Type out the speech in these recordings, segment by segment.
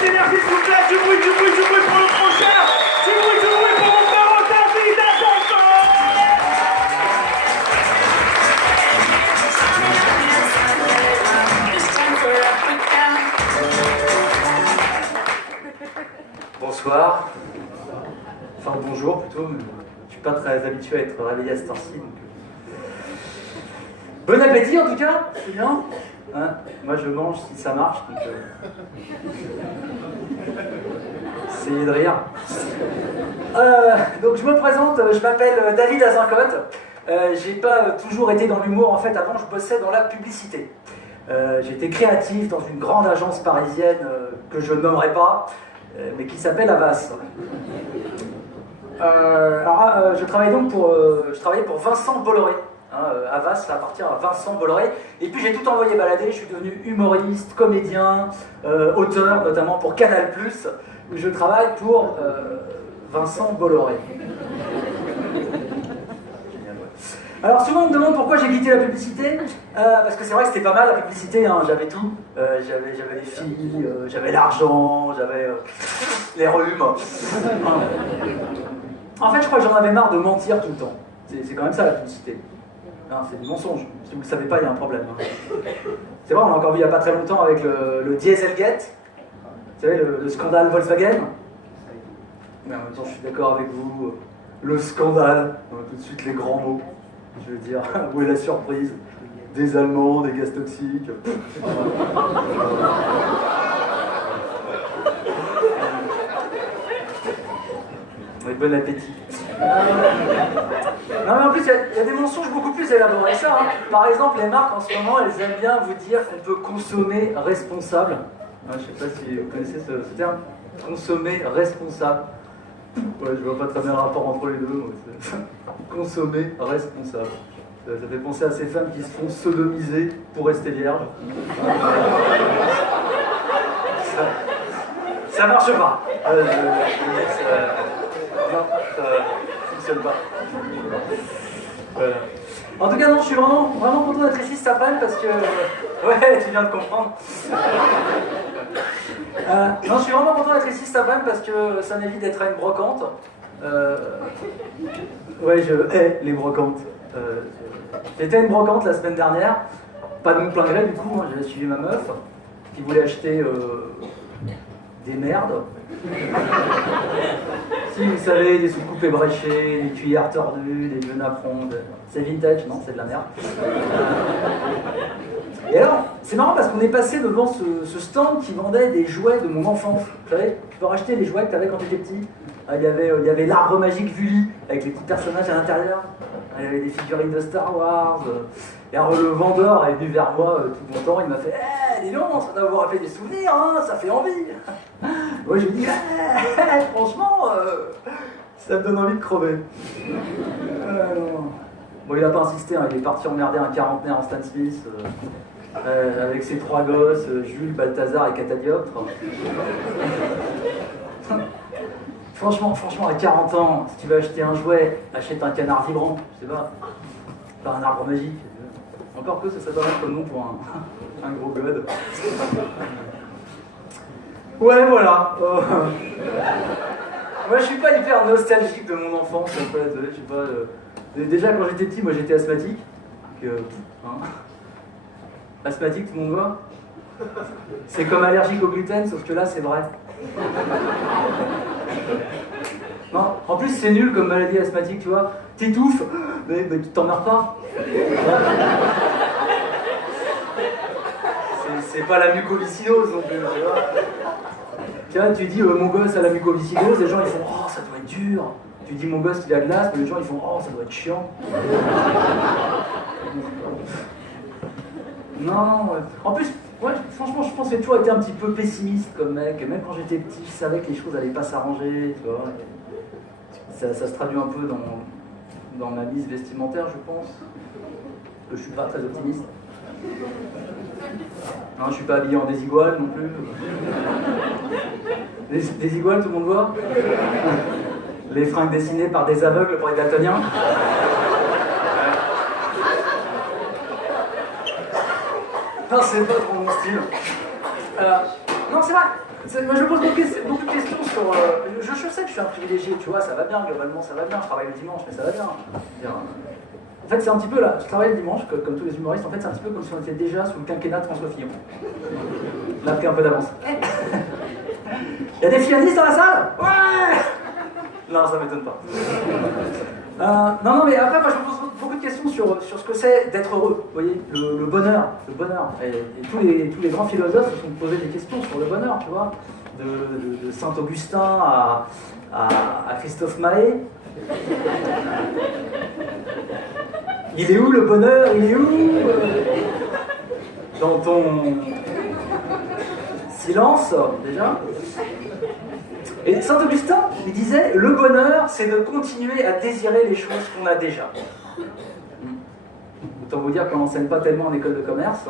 cette énergie, s'il vous plaît. Du bruit pour le prochain. Du bruit pour mon frère David, Bonsoir. Enfin, bonjour plutôt. Je suis pas très habitué à être réveillé à cette heure-ci. Bon appétit en tout cas, c'est bien. Hein, moi je mange si ça marche. Essayez de rire. Donc je me présente, je m'appelle David Azincote. J'ai pas toujours été dans l'humour, en fait avant je bossais dans la publicité. J'étais créatif dans une grande agence parisienne que je nommerai pas, mais qui s'appelle Havas. Je travaillais donc pour Vincent Bolloré. Havas, ça appartient à Vincent Bolloré. Et puis j'ai tout envoyé balader, je suis devenu humoriste, comédien, auteur, notamment pour Canal+, où je travaille pour Vincent Bolloré. Alors souvent on me demande pourquoi j'ai quitté la publicité, parce que c'est vrai que c'était pas mal la publicité, hein, j'avais tout, j'avais les filles, j'avais l'argent, j'avais les rhumes. En fait je crois que j'en avais marre de mentir tout le temps, c'est quand même ça la publicité. Non, c'est du mensonge, si vous ne le savez pas il y a un problème. Hein. C'est vrai on l'a encore vu il n'y a pas très longtemps avec le Dieselgate, vous savez le scandale Volkswagen. Mais en même temps je suis d'accord avec vous, le scandale, on a tout de suite les grands mots. Je veux dire, où est la surprise? Des Allemands, des gaz toxiques. Oui, bon appétit. Non mais en plus, il y a des mensonges beaucoup plus élaborés que ça. Hein. Par exemple, les marques en ce moment, elles aiment bien vous dire qu'on peut consommer responsable. Je ne sais pas si vous connaissez ce terme. Consommer responsable. Ouais, je vois pas très bien le rapport entre les deux. Moi. Consommer responsable. Ça fait penser à ces femmes qui se font sodomiser pour rester vierges. Ça marche pas. Non, ça fonctionne pas. En tout cas, non, je suis vraiment content d'être ici cet après-midi parce que... Ouais, tu viens de comprendre. Non, je suis vraiment content d'être ici cet après-midi parce que ça m'évite d'être à une brocante. Ouais, je hais les brocantes. J'étais à une brocante la semaine dernière, pas de mon plein gré du coup, hein, j'avais suivi ma meuf qui voulait acheter des merdes. Si vous savez, des soucoupes ébréchées, des cuillères tordues, des vieux napperons, c'est vintage, non, c'est de la merde. Et alors, c'est marrant parce qu'on est passé devant ce stand qui vendait des jouets de mon enfance. Vous savez, tu peux racheter les jouets que tu avais quand tu étais petit. Il y avait l'arbre magique Vully, avec les petits personnages à l'intérieur. Il y avait des figurines de Star Wars. Et alors le vendeur est venu vers moi tout content, il m'a fait « dis donc, ça doit vous rappeler des souvenirs, hein, ça fait envie !» Moi je lui dis « franchement, ça me donne envie de crever. » Bon, il n'a pas insisté, hein, il est parti emmerder un quarantenaire en Stan Smith, avec ses 3 gosses, Jules, Balthazar et Catadioptre. Franchement, à 40 ans, si tu veux acheter un jouet, achète un canard vibrant, je sais pas un arbre magique. Encore que ça serait pas mal comme nom pour un gros god. Ouais, voilà. Moi, je suis pas hyper nostalgique de mon enfance, en fait. Je sais pas. Déjà, quand j'étais petit, moi j'étais asthmatique. Donc, hein. Asthmatique, tout le monde voit. C'est comme allergique au gluten, sauf que là, c'est vrai. Non, en plus c'est nul comme maladie asthmatique, tu vois. T'étouffes, mais tu t'en meurs pas. C'est pas la mucoviscidose non plus, tu vois. Tiens, tu dis mon gosse a la mucoviscidose, les gens ils font oh ça doit être dur. Tu dis mon gosse il a de l'asthme, les gens ils font oh ça doit être chiant. Non, en plus, ouais, franchement, je pense que j'ai toujours été un petit peu pessimiste comme mec. Même quand j'étais petit, je savais que les choses allaient pas s'arranger, tu vois. Ça se traduit un peu dans ma mise vestimentaire, je pense. Que je suis pas très optimiste. Non, je suis pas habillé en désigual non plus. Désigual, tout le monde voit. Les fringues dessinées par des aveugles pour les daltoniens. Non, c'est pas trop mon style. Non, c'est vrai. Moi, je me pose beaucoup de questions sur. Je sais que je suis un privilégié, tu vois, ça va bien, globalement, ça va bien. Je travaille le dimanche, mais ça va bien. En fait, c'est un petit peu là. Je travaille le dimanche, comme tous les humoristes. En fait, c'est un petit peu comme si on était déjà sous le quinquennat de François Fillon. On a pris un peu d'avance. Il y a des pianistes dans la salle? Ouais! Non, ça m'étonne pas. Non, mais après, moi, je me pose beaucoup de questions sur ce que c'est d'être heureux. Vous voyez, le bonheur. Et tous les grands philosophes se sont posés des questions sur le bonheur, tu vois. De Saint-Augustin à Christophe Maé. Il est où le bonheur? Il est où dans ton silence, déjà? Et Saint-Augustin, il disait, le bonheur, c'est de continuer à désirer les choses qu'on a déjà. Autant vous dire qu'on n'enseigne pas tellement en école de commerce.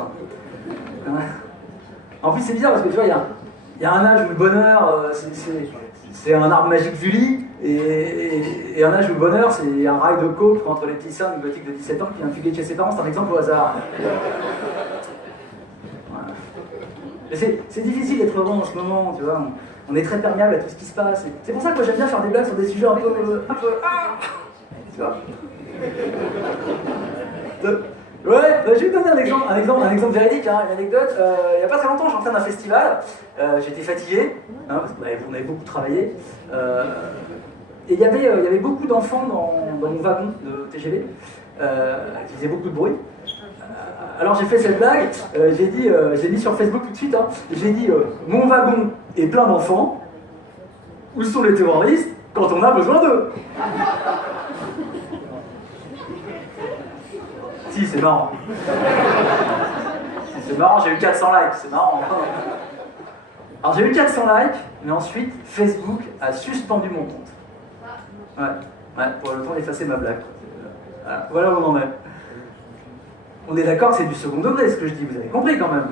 En plus, c'est bizarre parce que tu vois, il y a un âge où le bonheur, c'est un arbre magique du lit, et un âge où le bonheur, c'est un rail de coke entre les petits seins d'une gothique de 17 ans qui vient fuguer de chez ses parents. C'est un exemple au hasard. C'est difficile d'être heureux en ce moment, tu vois. On est très perméable à tout ce qui se passe. C'est pour ça que moi j'aime bien faire des blagues sur des sujets un peu tu vois. Ouais, je vais vous donner un exemple véridique, hein, une anecdote. Il n'y a pas très longtemps, j'entrais dans un festival. J'étais fatigué, hein, parce qu'on avait beaucoup travaillé. Et il y avait beaucoup d'enfants dans mon wagon de TGV qui faisaient beaucoup de bruit. Alors j'ai fait cette blague, j'ai mis sur Facebook tout de suite, hein, j'ai dit mon wagon est plein d'enfants, où sont les terroristes quand on a besoin d'eux? Si, c'est marrant. C'est marrant, j'ai eu 400 likes, c'est marrant. Alors j'ai eu 400 likes, mais ensuite Facebook a suspendu mon compte. Ouais, pour le temps d'effacer ma blague. Voilà où on en est. On est d'accord que c'est du second degré ce que je dis, vous avez compris quand même.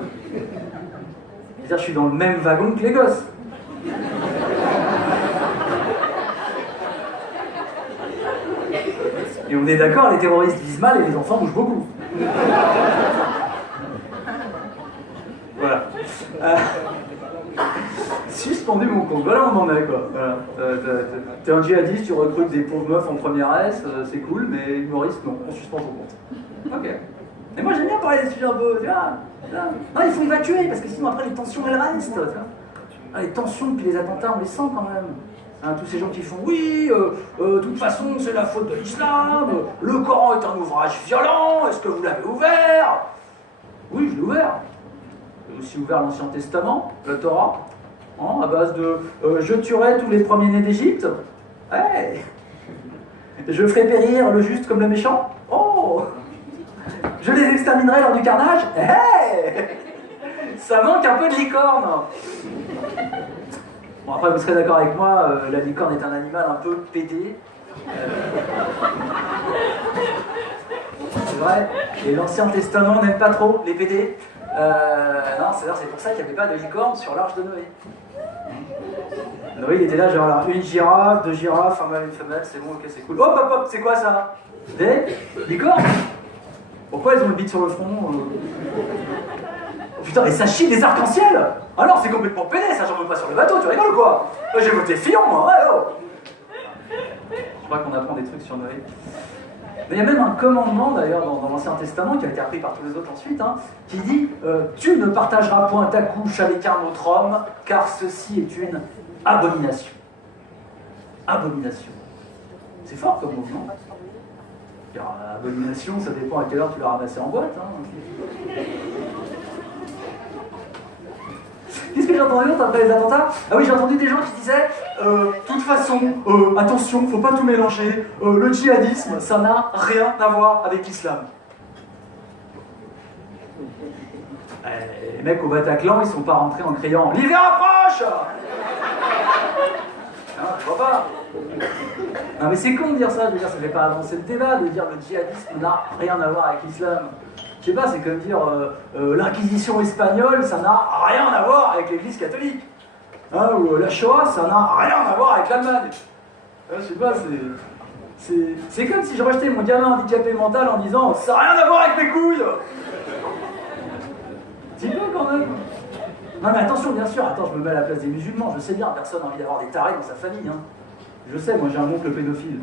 C'est-à-dire je suis dans le même wagon que les gosses. Et on est d'accord, les terroristes visent mal et les enfants bougent beaucoup. Voilà. Suspendu mon compte, voilà où on en est quoi. Voilà. T'es un djihadiste, tu recrutes des pauvres meufs en première S, c'est cool, mais humoriste, non, on suspend ton compte. Ok. Mais moi j'aime bien parler des sujets un peu, tu vois. Non, il faut évacuer, parce que sinon après les tensions elles restent, tu vois. Les tensions depuis les attentats, on les sent quand même. Hein, tous ces gens qui font oui, de toute façon c'est la faute de l'islam, le Coran est un ouvrage violent, est-ce que vous l'avez ouvert? Oui, je l'ai ouvert. J'ai aussi ouvert l'Ancien Testament, la Torah, hein, à base de je tuerai tous les premiers-nés d'Égypte. Hey. Je ferai périr le juste comme le méchant. Oh. Je les exterminerai lors du carnage. Hey. Ça manque un peu de licorne. Bon, après, vous serez d'accord avec moi, la licorne est un animal un peu pédé. C'est vrai, et l'Ancien Testament n'aime pas trop les pédés. Non, c'est pour ça qu'il n'y avait pas de licorne sur l'arche de Noé. Noé, il était là, genre là, une girafe, deux girafes, un mâle, une femelle, c'est bon, ok, c'est cool. Hop, hop, hop, c'est quoi ça? Des licornes? Pourquoi ils ont le bite sur le front? Oh putain, et ça chie des arcs-en-ciel! Ah non, c'est complètement pédé, ça, j'en veux pas sur le bateau, tu rigoles quoi? J'ai voté Fillon, moi, ouais, oh! Je crois qu'on apprend des trucs sur Noé. Mais il y a même un commandement, d'ailleurs, dans l'Ancien Testament, qui a été repris par tous les autres ensuite, hein, qui dit tu ne partageras point ta couche avec un autre homme, car ceci est une abomination. Abomination. C'est fort comme mouvement. Car abomination, ça dépend à quelle heure tu l'as ramassé en boîte. Hein. Qu'est-ce que j'ai entendu d'autre après les attentats? Ah oui, j'ai entendu des gens qui disaient de toute façon, attention, faut pas tout mélanger, le djihadisme, ça n'a rien à voir avec l'islam. Les mecs au Bataclan, ils sont pas rentrés en criant « L'hiver approche !» Non, je vois pas. Non mais c'est con de dire ça, je veux dire, ça fait pas avancer le débat de dire le djihadisme n'a rien à voir avec l'islam. Je sais pas, c'est comme dire l'inquisition espagnole, ça n'a rien à voir avec l'église catholique. Hein, ou la Shoah, ça n'a rien à voir avec l'Allemagne. Je sais pas, c'est comme si je rejetais mon gamin handicapé mental en disant ça n'a rien à voir avec mes couilles. Dis-le quand même. Non mais attention, bien sûr, attends, je me mets à la place des musulmans, je sais bien, personne n'a envie d'avoir des tarés dans sa famille. Hein. Je sais, moi j'ai un oncle pédophile.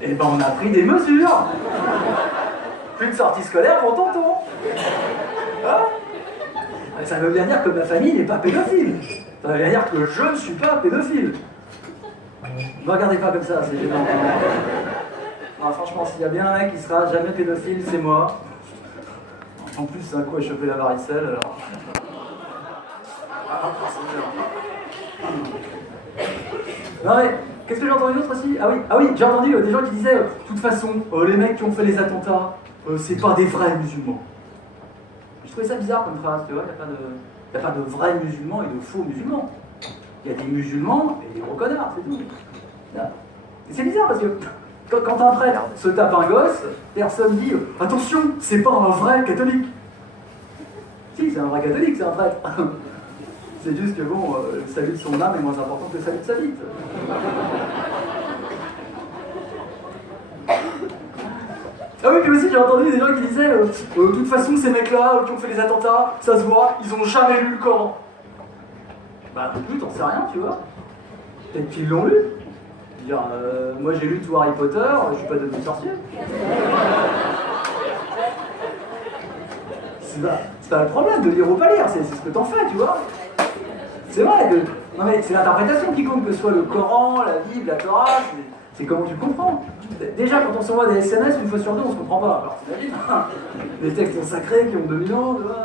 Et ben on a pris des mesures. Plus de sortie scolaire pour tonton. Hein? Ça veut bien dire que ma famille n'est pas pédophile. Ça veut bien dire que je ne suis pas pédophile. Ne me regardez pas comme ça, c'est gênant. Non, franchement, s'il y a bien un mec qui sera jamais pédophile, c'est moi. En plus, c'est un coup à choper la varicelle, alors... Non mais, qu'est-ce que j'ai entendu d'autre aussi? Ah oui, j'ai entendu des gens qui disaient de toute façon, les mecs qui ont fait les attentats, c'est pas des vrais musulmans. Je trouvais ça bizarre comme phrase, tu vois, il n'y a pas de vrais musulmans et de faux musulmans. Il y a des musulmans et des gros connards, c'est tout. Et c'est bizarre parce que quand un prêtre se tape un gosse, personne dit attention, c'est pas un vrai catholique. Si, c'est un vrai catholique, c'est un prêtre. C'est juste que bon, le salut de son âme est moins important que le salut de sa bite. Ah oui, puis aussi j'ai entendu des gens qui disaient de toute façon, ces mecs-là qui ont fait les attentats, ça se voit, ils ont jamais lu le Coran. Bah non plus, t'en sais rien, tu vois. Peut-être qu'ils l'ont lu. Je veux dire, moi j'ai lu tout Harry Potter, je suis pas devenu sorcier. C'est pas le problème de lire ou pas lire, c'est ce que t'en fais, tu vois. C'est vrai que... Non mais c'est l'interprétation qui compte, que ce soit le Coran, la Bible, la Torah, c'est comment tu le comprends. Déjà, quand on s'envoie des SMS, une fois sur deux, on se comprend pas. Alors t'imagines, les textes sacrés qui ont 2000 ans, tu vois.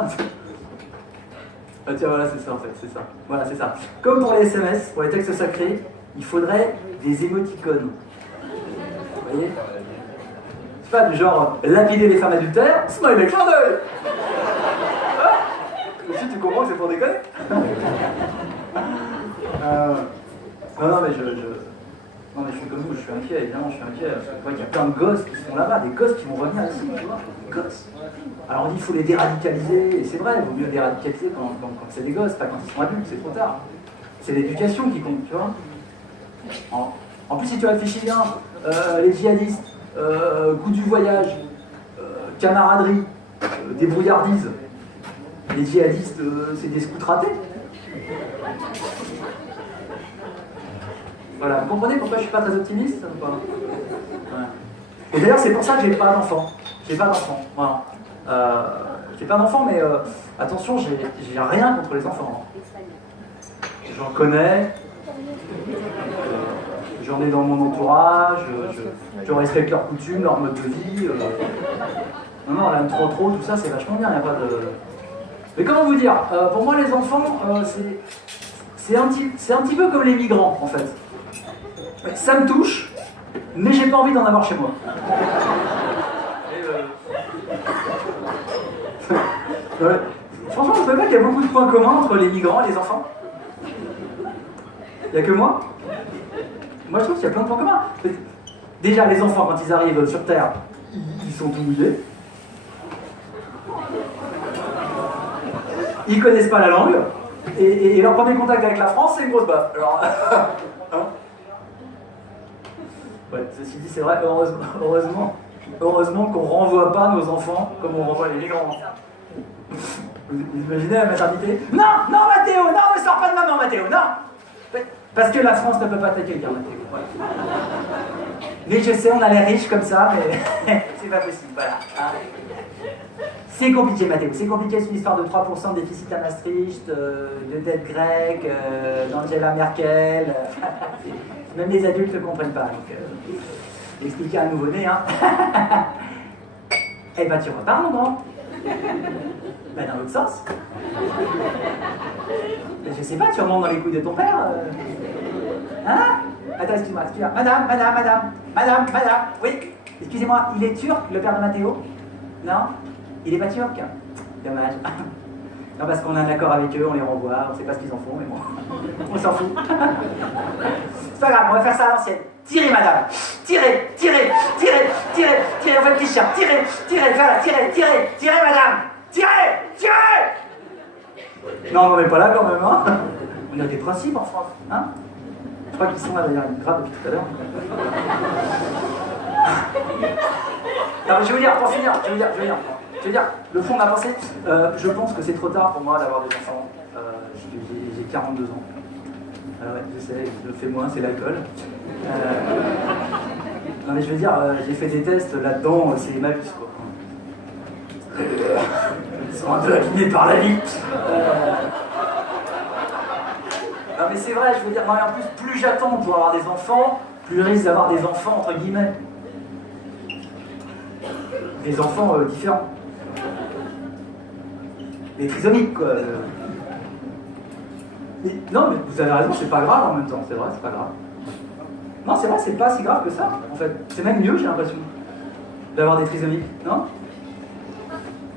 Ah tiens, voilà, c'est ça en fait, c'est ça. Voilà, c'est ça. Comme pour les SMS, pour les textes sacrés, il faudrait des émoticônes. Vous voyez? C'est pas du genre lapider les femmes adultères, smiley, clin d'œil. Aussi, tu comprends que c'est pour déconner. Non, mais non, mais je suis comme vous, je suis inquiet, évidemment, je suis inquiet. Parce que je vois qu'il y a plein de gosses qui sont là-bas, des gosses qui vont revenir ici, tu vois, des gosses. Alors on dit qu'il faut les déradicaliser, et c'est vrai, il vaut mieux déradicaliser quand c'est des gosses, pas quand ils sont adultes, c'est trop tard. C'est l'éducation qui compte, tu vois. En plus, si tu réfléchis bien, les djihadistes, goût du voyage, camaraderie, débrouillardise, les djihadistes, c'est des scouts ratés. Voilà, vous comprenez pourquoi je suis pas très optimiste ou pas? Ouais. Et d'ailleurs, c'est pour ça que j'ai pas d'enfant. J'ai pas d'enfant, voilà. J'ai pas d'enfant, mais attention, j'ai rien contre les enfants. J'en connais, j'en ai dans mon entourage, je respecte leurs coutumes, leur mode de vie. Non, là, trop, tout ça, c'est vachement bien, il n'y a pas de... Mais comment vous dire, pour moi, les enfants, c'est un petit peu comme les migrants, en fait. Ça me touche, mais j'ai pas envie d'en avoir chez moi. Ouais. Franchement, je ne sais pas qu'il y a beaucoup de points communs entre les migrants et les enfants. Il n'y a que moi. Moi, je trouve qu'il y a plein de points communs. Déjà, les enfants, quand ils arrivent sur Terre, ils sont tout mouillés. Ils connaissent pas la langue. Et leur premier contact avec la France, c'est une grosse baffe. Alors, hein? Ouais, ceci dit, c'est vrai, heureusement qu'on renvoie pas nos enfants comme on renvoie les migrants. Vous imaginez la maternité? Non, Mathéo, non, ne sors pas de maman, Mathéo, non! Parce que la France ne peut pas t'accueillir, Mathéo. Voilà. Mais je sais, on a l'air riche comme ça, mais c'est pas possible, voilà. Hein. C'est compliqué, Mathéo, c'est compliqué, c'est une histoire de 3% de déficit à Maastricht, de dette grecque, d'Angela Merkel. Même les adultes ne comprennent pas. Donc, expliquer à un nouveau-né, hein. Eh ben, tu repars, mon grand. Ben, dans l'autre sens. Ben, je sais pas, tu remontes dans les couilles de ton père. Hein? Attends, excuse-moi. Madame, oui, excusez-moi, il est turc, le père de Mathéo? Non? Il est pas turc? Dommage. Non, parce qu'on a un accord avec eux, on les renvoie, on sait pas ce qu'ils en font, mais bon, on s'en fout. C'est pas grave, on va faire ça à l'ancienne. Tirez, madame. Tirez, on fait le t-shirt. Tirez, madame. Tirez. Non, on n'est pas là quand même, hein. On a des principes en France, hein. Je crois qu'ils sont là d'ailleurs, ils gravent depuis tout à l'heure. Non, mais je vais vous dire, pour finir, Je veux dire, le fond de ma pensée, je pense que c'est trop tard pour moi d'avoir des enfants. J'ai 42 ans. Ouais, je sais, je le fais moins, c'est l'alcool. Non mais je veux dire, j'ai fait des tests là-dedans, c'est Emmaüs quoi. Ils sont un peu abîmés par la vie. Non mais c'est vrai, je veux dire, non, et en plus j'attends pour avoir des enfants, plus je risque d'avoir des enfants entre guillemets. Des enfants différents. Des trisomiques quoi. Mais, non mais vous avez raison, c'est pas grave en même temps, c'est vrai, c'est pas grave. Non c'est vrai, c'est pas si grave que ça, en fait. C'est même mieux j'ai l'impression d'avoir des trisomiques, non?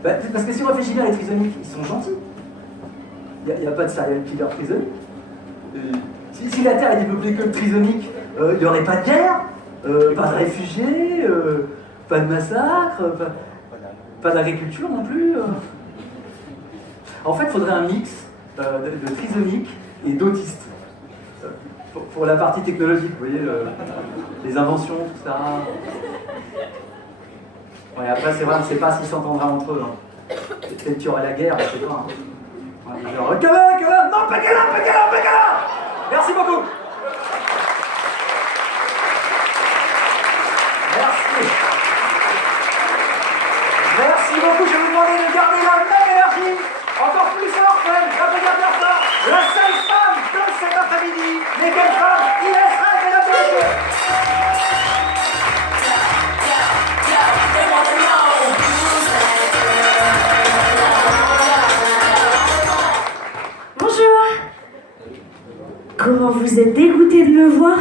Bah, parce que si on réfléchit bien, les trisomiques, ils sont gentils. Il n'y a pas de serial killer trisomique. Si la Terre était peuplée que de trisomiques, il n'y aurait pas de guerre, pas de réfugiés, pas de massacre, pas d'agriculture non plus. En fait, il faudrait un mix de trisomiques et d'autistes. Pour la partie technologique, vous voyez, les inventions, tout ça. Ouais, après, c'est vrai, on ne sait pas s'ils s'entendraient entre eux. Hein. Peut-être qu'il y aurait la guerre, je sais pas. Hein. Ouais, genre, non, pas là. Merci beaucoup. Merci beaucoup, je vais vous demander de garder la même énergie, encore plus fort même, regardez bien ça, la seule femme de cet après-midi, mais quelle femme, il laissera, mesdames et messieurs. Comment vous êtes dégoûté de me voir?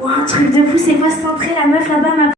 Ou un truc de fou, c'est pas centré, la meuf là-bas m'a